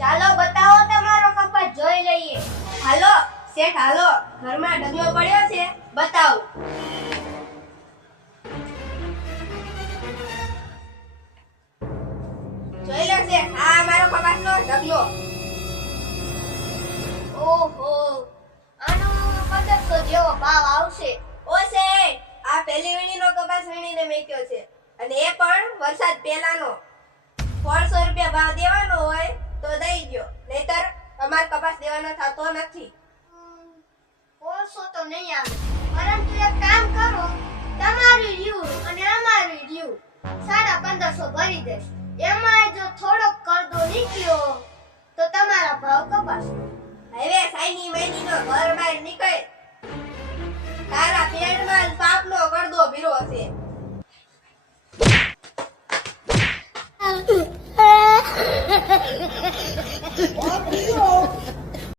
ચાલો બતાવો તમારો કપાસ જોઈ લઈએ. હાલો શેઠ હાલો, ઘરમાં ઢગલો પડ્યો છે, બતાવો. જોઈ લો શેઠ, આ મારો કપાસનો ઢગલો. ઓહો, આનો 1500 જેવો ભાવ આવશે. ઓ શેઠ, આ પહેલી વીણીનો કપાસ વીણીને મેક્યો છે, અને એ પણ વરસાદ પહેલાનો. 400 રૂપિયા ભાવ દેવાનો હોય તો દઈ દ્યો, નહીતર અમાર કપાસ દેવાનો થતો નથી. 400 તો નહીં આવે, પરંતુ એક કામ કરો, તમારી રીવ અને અમારી રીવ 1550 ભરી દઈશ. એમાં જો થોડોક કરદો નીકળ્યો તો તમારા ભાવ કપાસ. હવે સાઈની મહિનીનો ઘર બહાર નીકળે, તારા પેટમાં પાપનો કરદો ભીરો છે. Oh,